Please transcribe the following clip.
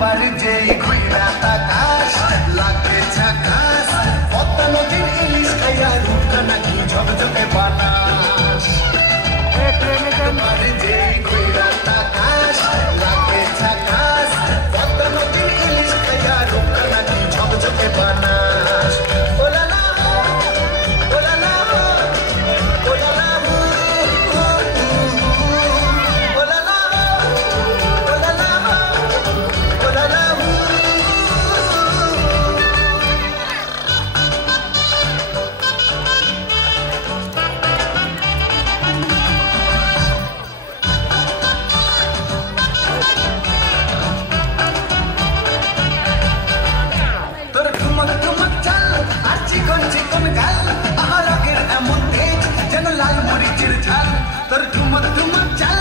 একবার যেই ঘুইরা তাকাস লাগে ঝাকাস পদ্মা নদীর ইলিশ খাইয়া রূপটা নাকি ঝকঝকে বানাস একবার যেই ঘুইরা তাকাস লাগে ঝাকাস পদ্মা নদীর ইলিশ খাইয়া রূপটা নাকি ঝকঝকে বানাস ওলালা ওলালা ওলালা চিকন চিকন গাল আহার আগের এমন তেজ যেন লাল মরিচের ঝাল তোর ঠুমক ঠুমক চাল